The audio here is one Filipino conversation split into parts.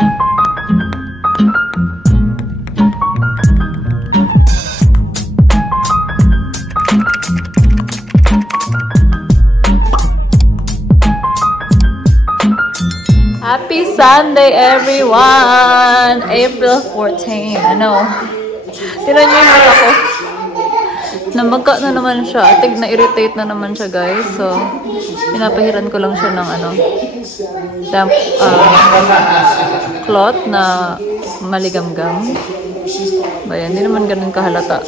Happy Sunday, everyone! April 14. Ano? Tinan niyo yung mata ko. Namagka na naman siya. Na-irritate na naman siya, guys. So, pinapahiran ko lang siya ng ano, damp cloth na maligamgam. Bayan, hindi naman ganun kahalata.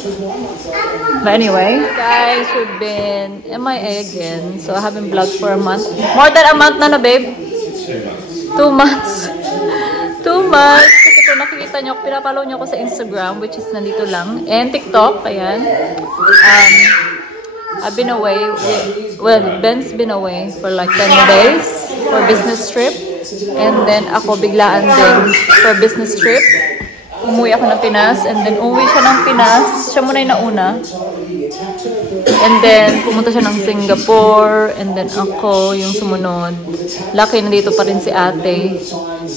But anyway, guys, we've been MIA again. So, I haven't vlogged for a month. More than a month na, babe? 2 months. 2 months. Kasi kung nakikita nyo, pinapollow nyo ako sa Instagram, which is nandito lang. And TikTok, ayan. I've been away. Well, Ben's been away for like 10 days for business trip. And then ako biglaan din for business trip. Umuwi ako ng Pinas. And then umuwi siya ng Pinas. Siya muna yung nauna. And then, pumunta siya ng Singapore. And then, ako yung sumunod. Lucky, nandito pa rin si ate.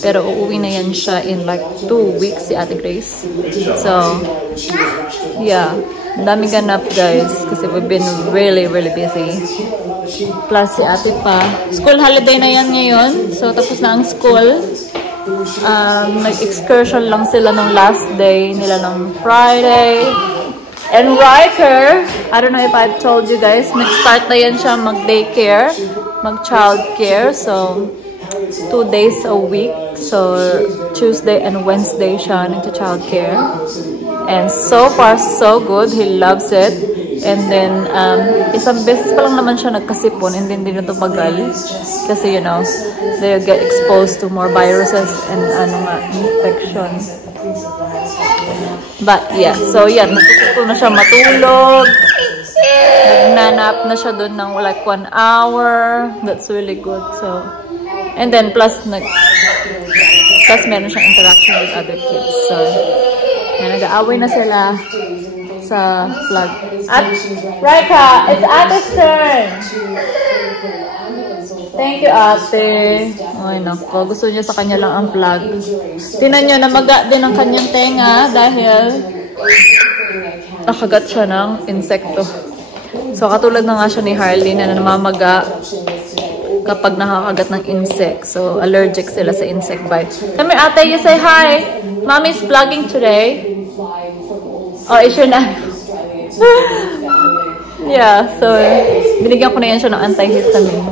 Pero, uuwi na yan siya in like 2 weeks si Ate Grace. So, yeah. Ang daming ganap, guys. Kasi we've been really, really busy. Plus, si ate pa. School holiday na yan ngayon. So, tapos na ang school. Nag-excursion lang sila ng last day nila ng Friday. And Riker, I don't know if I've told you guys, nag-start na yan siya mag-daycare, mag-childcare. So, 2 days a week. So, Tuesday and Wednesday siya nag-childcare. And so far, so good. He loves it. And then, isang beses pa lang naman siya nagkasipon and then hindi na tumagal. Kasi, you know, they get exposed to more viruses and infection. But, yeah. So, yeah. Natututo na siya matulog. Nagnanap na siya doon ng like 1 hour. That's really good. So, and then, plus meron siyang interaction with other kids. So, nag-aaway na sila sa vlog. Raika, it's Ate's turn! Thank you, Ate. Ay, nako. Gusto niya sa kanya lang ang vlog. Tinan niyo, namaga din ang kanyang tenga dahil nakagat siya ng insekto. So, katulad na nga siya ni Harley na namamaga kapag nakakagat ng insect. So, allergic sila sa insect bite. Come here, Ate. You say hi. Mommy's vlogging today. Oh, is your knife? Yeah, so, binigyan ko na yan siya ng antihistamine.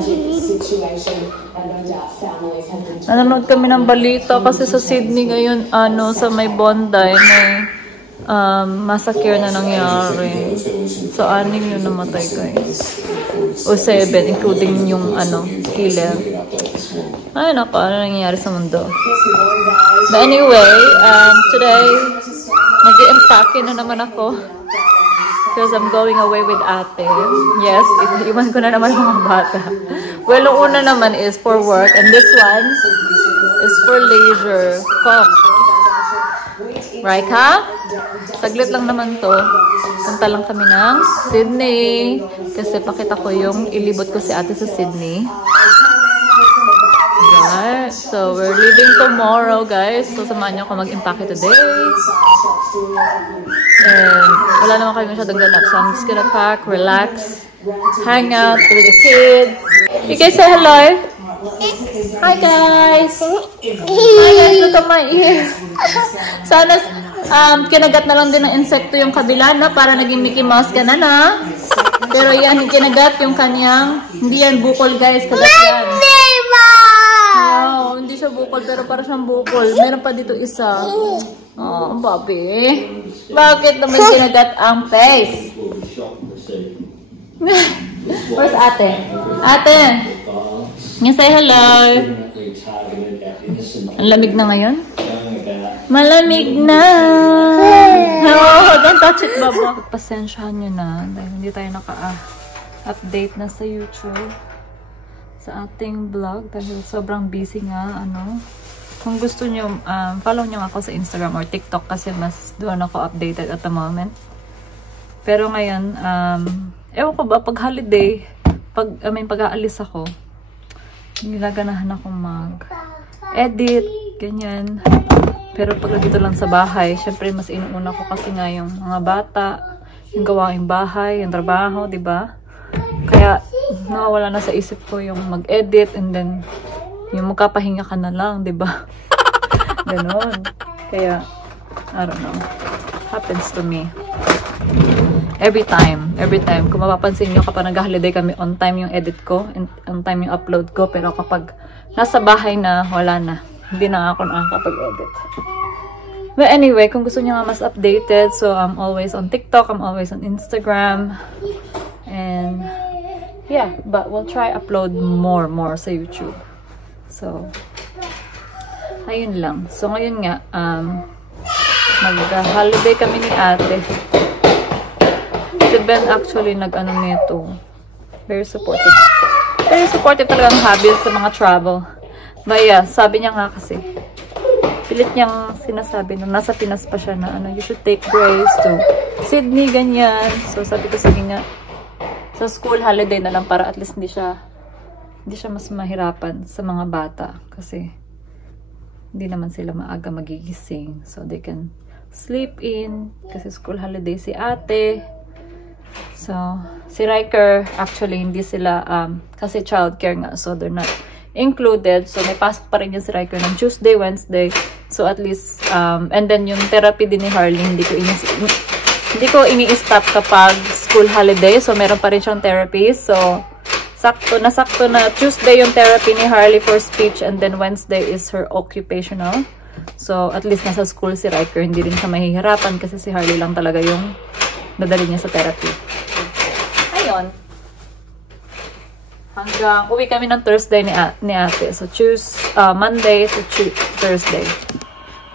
Nanonood kami ng balita kasi sa Sydney ngayon, sa may Bondi, may massacre na nangyari. So, 6 yung namatay, guys. O 7, including yung, killer. Ay, naku, ano nangyayari sa mundo? But anyway, today, nag-i-empake na naman ako. Because I'm going away with ate. Yes, iwan ko na naman mga bata. Well, yung una naman is for work. And this one is for leisure. Fuck. Right, ha? Saglit lang naman to. Punta lang kami ng Sydney. Kasi pakita ko yung ilibot ko si ate sa Sydney. Right. So, we're leaving tomorrow, guys. So, samahan niyo ako mag-impake today. And wala naman kayo masyadong ganap. So, I'm just gonna pack, relax, hang out with the kids. You guys say hello? Hi, guys! Hi, guys! Look at my ear. Sana, kinagat na lang din ng insekto yung kabila, na para naging Mickey Mouse ka na, na. Pero yan, kinagat yung kanyang, hindi yan bukol, guys. Kagat yan. Wow, hindi siya bukol, pero para siyang bukol. Meron pa dito isa. Oh, Bobby. Bakit naman kinagat ang face? Where's ate? Ate! You say hello. Ang lamig na ngayon? Malamig na! Oh, don't touch it, Baba. Pasensyahan nyo na. Dahil hindi tayo naka-update na sa YouTube. Sa ating vlog. Dahil sobrang busy nga, Kung gusto nyo, follow nyo ako sa Instagram or TikTok kasi mas doon ako updated at the moment. Pero ngayon, ewan ko ba, pag holiday, pag-aalis ako, nilaganahan akong mag-edit, ganyan. Pero pag dito lang sa bahay, syempre mas inuuna ko kasi nga yung mga bata, yung gawaing bahay, yung trabaho, di ba? Kaya nawawala na sa isip ko yung mag-edit and then yung magkapahinga ka na lang, di ba? Ganon. Kaya, I don't know. Happens to me. Every time, kung mapapansin nyo, kapag nag-holiday kami, on time yung edit ko, on time yung upload ko, pero kapag nasa bahay na, wala na. Hindi na ako nakakapag-edit. But anyway, kung gusto nyo nga mas updated, so I'm always on TikTok, I'm always on Instagram, and yeah, but we'll try upload more sa YouTube. So, ayun lang. So, ngayon nga, mag-holiday kami ni ate. Si Ben actually nag-ano nito. Very supportive. Very supportive talaga ang habits sa mga travel. But yeah, sabi niya nga kasi, pilit niyang sinasabi nung nasa Pinas pa siya na you should take Grace to Sydney, ganyan. So sabi ko, sige nga, sa school holiday na lang para at least hindi siya mas mahirapan sa mga bata. Kasi hindi naman sila maaga magigising. So they can sleep in. Kasi school holiday si ate. So, si Riker, actually, hindi sila, kasi childcare nga, so they're not included. So, may pasok pa rin yung si Riker ng Tuesday, Wednesday. So, at least, and then yung therapy din ni Harley, hindi ko ini-stop kapag school holiday. So, meron pa rin siyang therapy. So, sakto na Tuesday yung therapy ni Harley for speech, and then Wednesday is her occupational. So, at least nasa school si Riker, hindi rin siya mahihirapan kasi si Harley lang talaga yung dadali niya sa therapy. Ayun. Hanggang uwi kami ng Thursday ni ate. So, Monday to Thursday.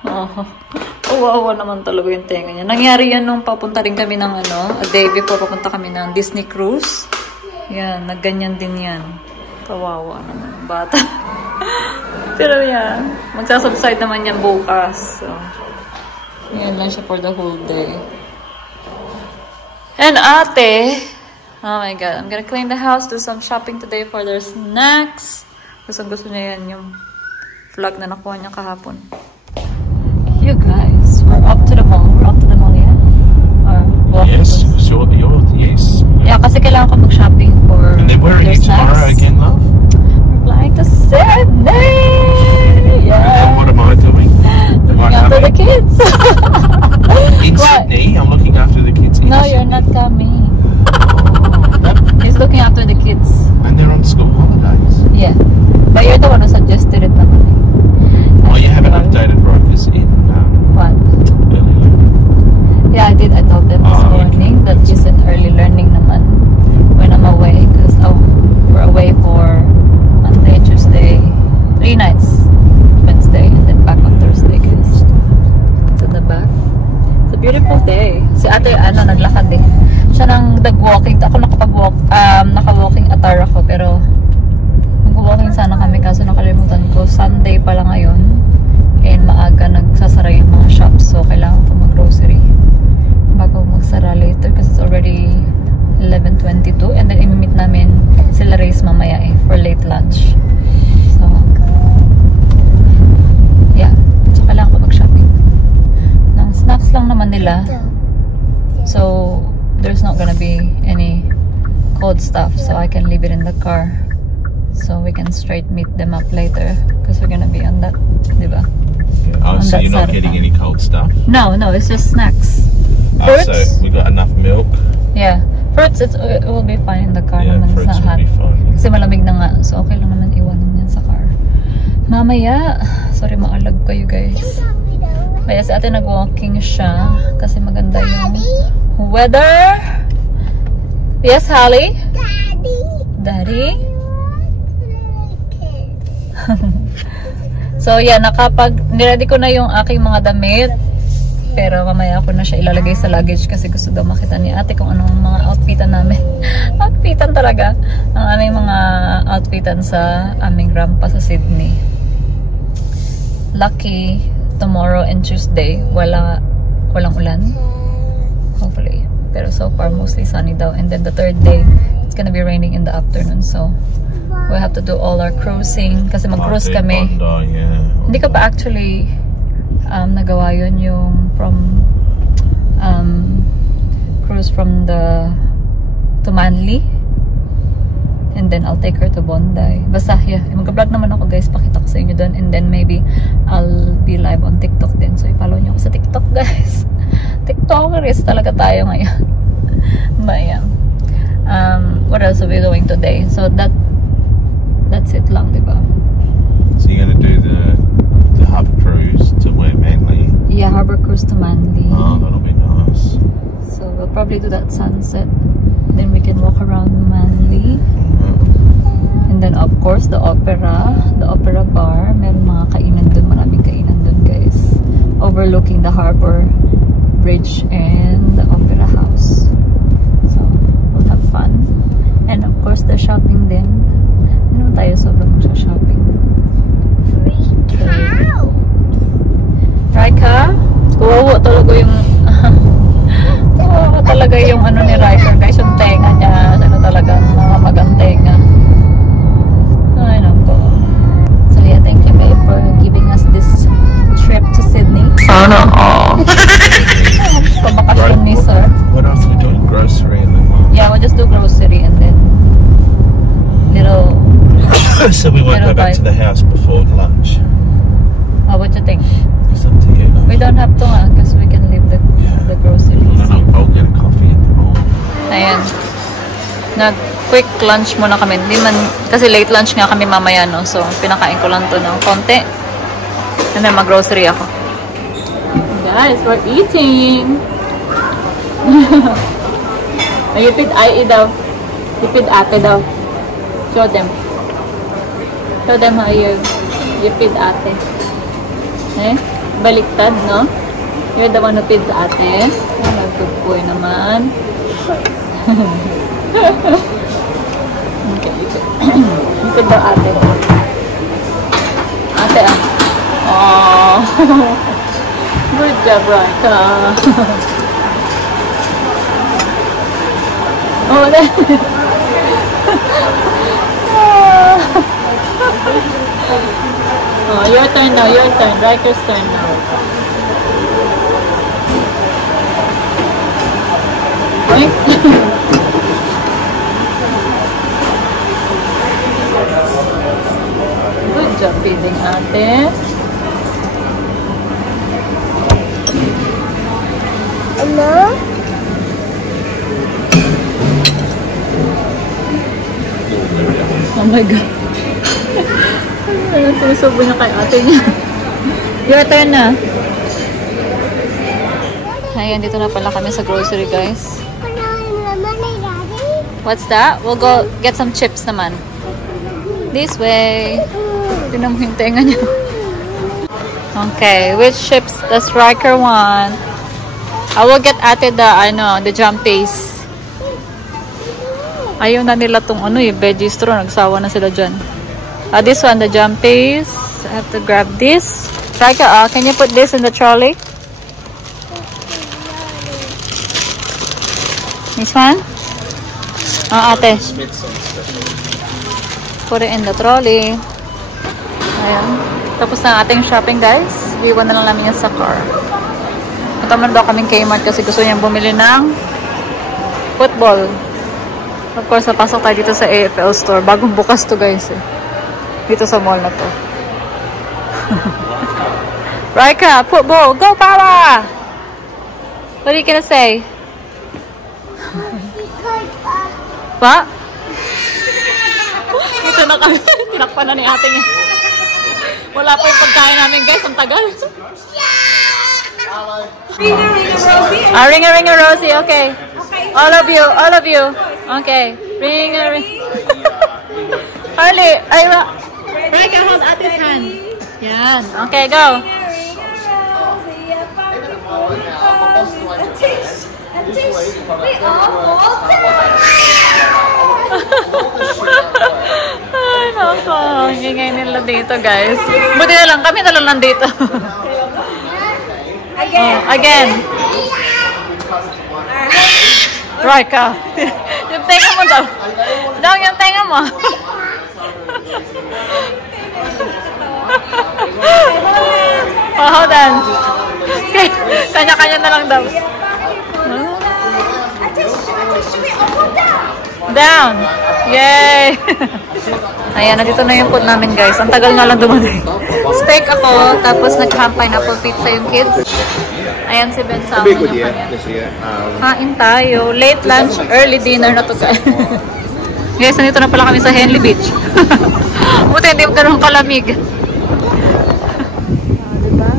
Wow, naman talaga yung tenga niya. Nangyari yan nung papunta rin kami ng a day before papunta kami ng Disney Cruise. Yan, nagganyan din yan. Kawawa naman, bata. Pero yan, magsasubside naman yan bukas. So, yan lang siya for the whole day. And ate, oh my god, I'm gonna clean the house, do some shopping today for their snacks. Gusto niya yan yung vlog na nakuha niya kahapon. You guys, we're up to the mall. We're up to the mall, yeah? Or yes, sure, yes. Yeah, kasi kailangan ko mag-shopping for and then where are you tomorrow again, love? We're flying to Sydney! Yeah. And what am I doing? Looking after the kids. In Sydney, I'm looking after the kids. No, you're not coming. He's looking after the kids. And they're on school holidays. Yeah. But you're the one who suggested it naman. Oh, you haven't updated brokers in what? early learning? Yeah, I did. I told them this morning that she's in early learning naman when I'm away. Because we're away for Monday, Tuesday, 3 nights. Wednesday, and then back on Thursday, guys. It's in the back. It's a beautiful day. Si ate, naglakad din. Siya nang nag-walking. Ako naka-walking attire ako, pero mag-walking sana kami kaso nakalimutan ko. Sunday pala ngayon. And maaga nagsasara yung mga shops. So, kailangan ko mag-grocery bago magsara later kasi it's already 11:22. And then, imimit namin sila Reyes mamaya for late lunch. So, yeah. So, kailangan ko mag-shopping. Nang snacks lang naman nila. So, there's not gonna be any cold stuff. So, I can leave it in the car. So, we can straight meet them up later. Because we're gonna be on that, diba? Oh, so you're not getting any cold stuff? No, it's just snacks. Fruits? So, we got enough milk? Yeah. Fruits, it will be fine in the car. Yeah, naman, fruits it's will not be hot. fine. Kasi malamig na nga. So, okay lang naman iwanan yan sa car. Mamaya, sorry maalag kayo guys. Kaya si ate nag-walking siya kasi maganda yung weather. Yes, Hallie? Daddy? So, yeah, niready ko na yung aking mga damit. Pero mamaya ako na siya ilalagay sa luggage kasi gusto daw makita ni ate kung anong mga outfitan namin. Outfitan talaga. Ang aming mga outfitan sa aming rampa sa Sydney. Lucky, tomorrow and Tuesday, walang ulan. Hopefully. Pero so far, mostly sunny daw. And then the third day, it's gonna be raining in the afternoon, so we have to do all our cruising kasi mag-cruise kami. Hindi ka pa actually nagawa yun yung from cruise from to Manly, and then I'll take her to Bondi. Basta yeah, mag-vlog naman ako guys, pakita ko sa inyo doon, and then maybe I'll be live on TikTok din, so i-follow nyo ako sa TikTok guys. TikTokers talaga tayo ngayon. But yeah, what else are we doing today? So that's it lang, diba? So you're gonna do the harbor cruise to where, Manly? Yeah, harbor cruise to Manly. Oh, that'll be nice. So we'll probably do that sunset, then we can walk around Manly, and then of course the opera bar. Meron mga kainan dun, maraming kainan dun guys, overlooking the harbor bridge and the opera house. So we'll have fun, and of course the shopping din. Ano tayo sobrang shopping. Raika, kawawa talaga yung kawawa talaga yung ano ni Riker guys, yung tenga niya, ano talaga, mamagang tenga. Ay nako. So yeah, thank you babe for giving us this trip to Sydney. Sana all. Pabakasyon ni sir. What else are we doing? Grocery and then what? Yeah, we'll just do grocery and then little. So we won't go back to the house before lunch. What do you think? It's up to you. No? We don't have to because we can leave the groceries. No, I'll get a coffee in the morning. Ayan. Nag-quick lunch muna kami. Kasi late lunch nga kami mamaya, no? So, pinakain ko lang to ng konti. And then mag-grocery ako. Guys, we're eating! Yipid ay daw. Yipid ate daw. Show them. Show them how you yipid ate. Eh? Baliktad, no? You're the one who feeds ate. Good boy naman. Okay, yipid daw ate. Ate oh. Good job, Raka. Oh, oh, your turn now, your turn. Riker's turn now. Right? Good job feeding ate. Hello? Oh my God. Sinusubo niya kay ate niya. Your turn na. Ayan, dito na pala kami sa grocery, guys. What's that? We'll go get some chips naman. This way. Tinan mo yung tenga niya. Okay, which chips does Riker want? I will get ate the jumpies. Ayaw na nila tong veggie straw. Nagsawa na sila dyan. This one, the jumpies. I have to grab this. Riker, can you put this in the trolley? This one? Ate. Put it in the trolley. Ayan. Tapos na ating shopping, guys. Iwan na lang namin yan sa car. Punta man daw kaming Kmart kasi gusto niyang bumili ng football. Of course, napasok tayo dito sa AFL store. Bagong bukas to, guys. Dito sa mall na to. Raika, football. Go, Papa! What are you gonna say? What? Dito na kami. Tinakpan na ni ate niya. Wala pa yung pagkain namin, guys. Ang tagal. Ring a Rosie. Okay. All of you. Okay. Ring a ring. Harley, Raika, hold Ate's hand. Yan. Okay, go. Ay, nako. Ang ingay nila dito, guys. Buti na lang. Kami na lang nandito. Again. Raika. Yung tenga mo daw. Daw yung tenga mo. Oh, hold on. Kanya-kanya na lang daw. Down. Yay! Ayan, nandito na yung food namin, guys. Ang tagal nga lang dumating. Steak ako, tapos nag-ham pineapple pizza yung kids. Ayan si Ben sa amin yung kanya. Kain tayo. Late lunch, early dinner na to, guys. Guys, nandito na pala kami sa Henley Beach. Buti hindi ganun kalamig. Diba?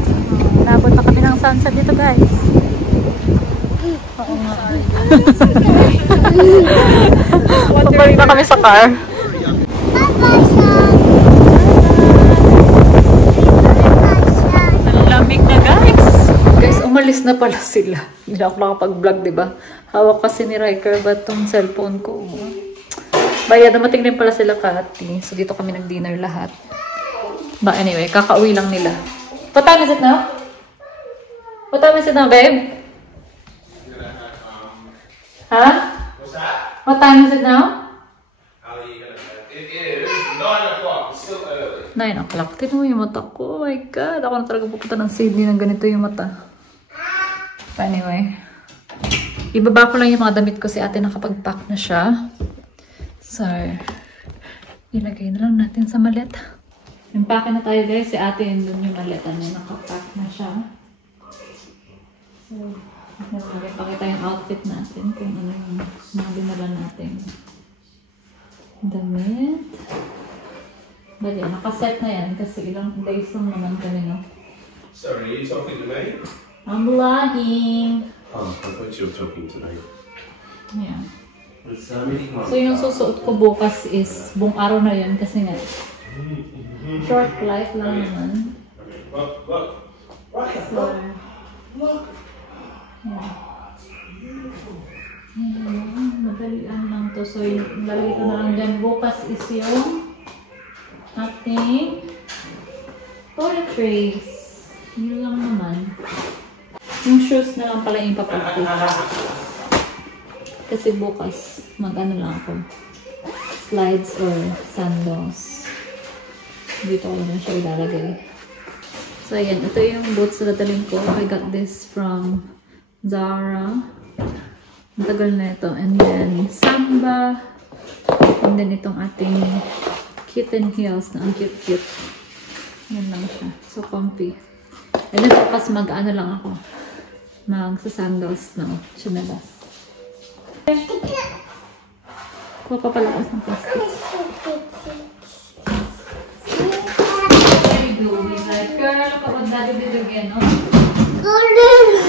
Nabot na kami ng sunset dito, guys. Oo nga. Pabalik na kami sa car. Lamig na, guys. Guys, umalis na pala sila. Hindi na ako nakapag-vlog, diba? Hawak kasi ni Riker ba itong cellphone ko? Baya, dumating din pala sila Kati. So, dito kami nag-dinner lahat. But anyway, kakauwi lang nila. What time is it now? What time is it now, babe? Huh? What's that? What time is it now? How are you gonna know? It is 9 o'clock. It's still early. 9 o'clock. Tignan mo yung mata ko. Oh my God. Ako na talaga pupunta ng Sydney ng ganito yung mata. But anyway. Ibaba ko lang yung mga damit ko si ate. Nakapag-pack na siya. So, ilagay na lang natin sa maleta. Impake na tayo, guys. Si ate yun dun yung maleta niya. Nakapack na siya. So, pakita yung outfit natin. Kung ano yung mga dinala natin. Damit. But yeah, nakaset na yan kasi ilang days lang naman kami, no? Sorry, are you talking to me? I'm vlogging! Oh, I thought you were talking to me. Yeah. So yung susuot ko bukas is buong araw na yun kasi nga short flight lang naman. So, yeah. Madalian lang to. So yung lalagay ko na lang dyan. Bukas is yung ating toiletries. Yun lang naman. Yung shoes na lang pala yung papagpag. Kasi bukas, mag-ano lang ako. Slides or sandals. Dito ko naman siya ilalagay. So, ayan. Ito yung boots na dadalhin ko. I got this from Zara. Ang tagal na ito. And then, Samba. And then, itong ating kitten heels na ang cute-cute. Yan lang siya. So, comfy. And then, tapos mag-ano lang ako. Mag-sandals na chinelas. Kuha pa pala ako ng plastic. Very gloomy. Like, girl, kapag daddy did again, no? Hi, guys.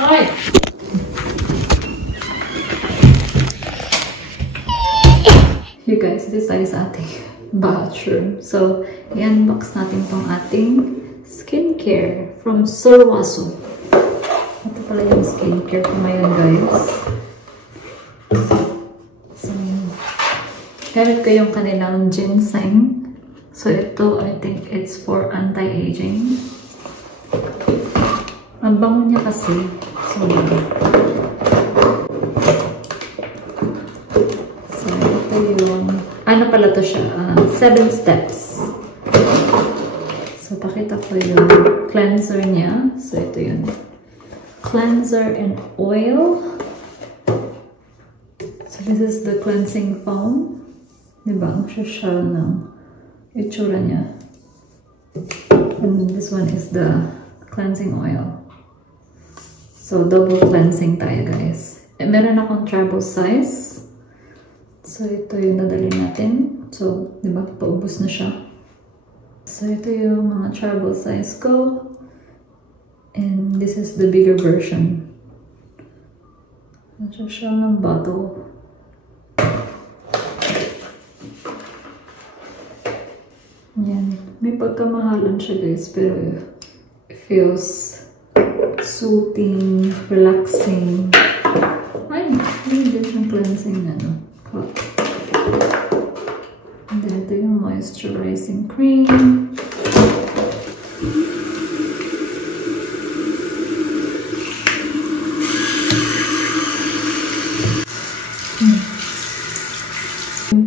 Right. Hey guys, this is ating bathroom. So, i-unbox natin tong ating skincare from Sorwaso. Ito pala yung skincare ko ngayon, guys. So, gamit ko yung kanilang ginseng. So, ito, I think it's for anti-aging. Ang bango niya kasi. So, ito yung, ano pala to siya? 7 steps. So, pakita ko yung cleanser niya. So, ito yun. Cleanser and oil. So, this is the cleansing foam. Diba? Ang siya ng itsura niya. And this one is the cleansing oil. So, double cleansing tayo, guys. Meron akong travel size. So, ito yung nadali natin. So, diba? Paubos na siya. So, ito yung mga travel size ko. And this is the bigger version. Ito siya ng bottle. Yan. May pagkamahalan siya, guys. Pero it feels soothing, relaxing. Ay, hindi din siyang cleansing na, no? And then ito yung moisturizing cream.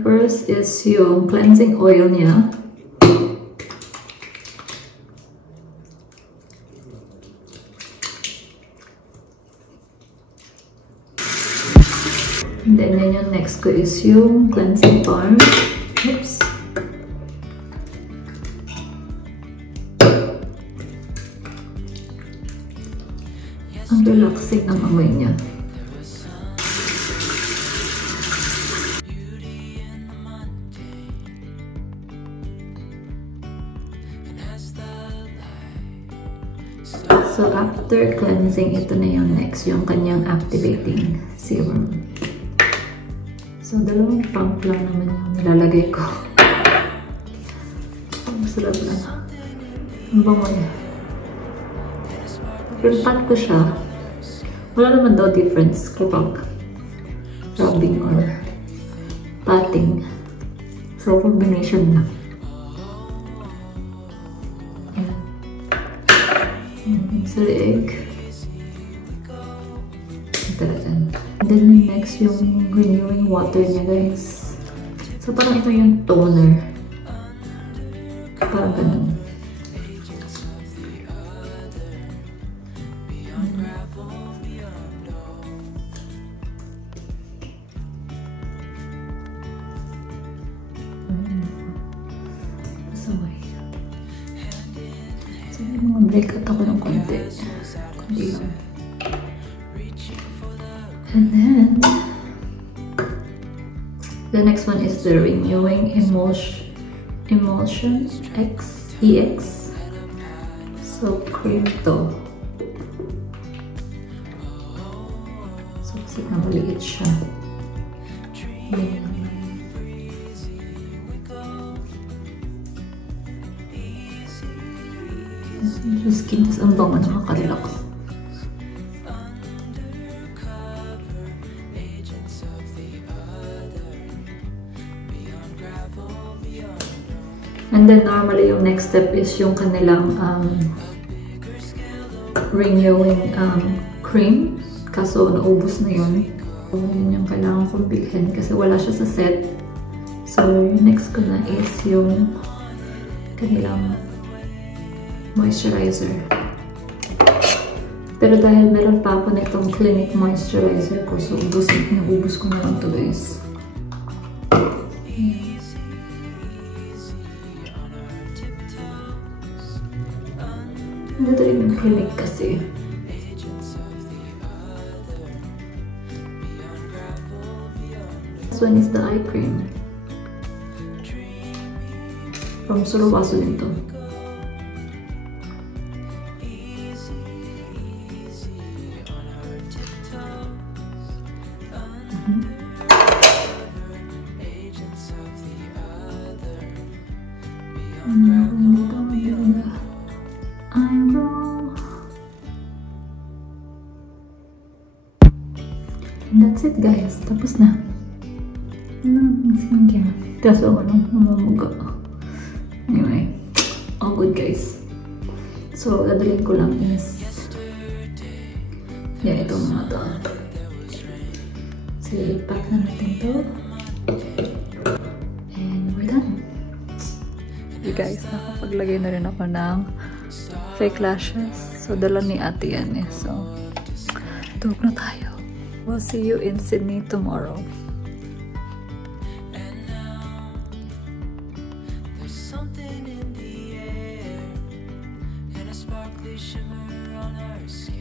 First is yung cleansing oil niya. And then yung next ko is yung cleansing balm. Oops. Ang relaxing ng amoy niya. So, after cleansing, ito na yung next, yung kanyang activating serum. So, dalawang pump lang naman yung nilalagay ko. Ang sarap lang. Ang bango niya. Yung pat ko siya, wala naman daw difference kapag rubbing or patting. So, combination na. Sa leeg. And then next yung renewing water niya, guys. So parang ito yung toner. Parang ganun. Breakout ako ng konti. Konti lang. And then, the next one is the Renewing Emulsion EX. So, cream to. So, kasi nga maliit siya. Yung skin, tas ang bango, nakaka-relax. And then normally yung next step is yung kanilang renewing cream. Kaso naubos na yun. So yun yung kailangan kong bilhin kasi wala siya sa set. So yung next ko na is yung kanilang moisturizer. Pero dahil meron pa ako na itong Clinique moisturizer ko, so inubos ko na lang ito, guys. Ito rin yung Clinique kasi. This one is the eye cream. From Solowaso nito. And that's it, guys. Tapos na. Skincare. Kaso namamuga. Anyway, all good, guys. So, dadalhin ko lang is itong mga to. So, pack na natin to. And we're done. Hey guys, nakapaglagay na rin ako ng fake lashes. So, dala ni ate yan eh. So, tulog na tayo. We'll see you in Sydney tomorrow. Something in the air and a sparkly shimmer on our skin.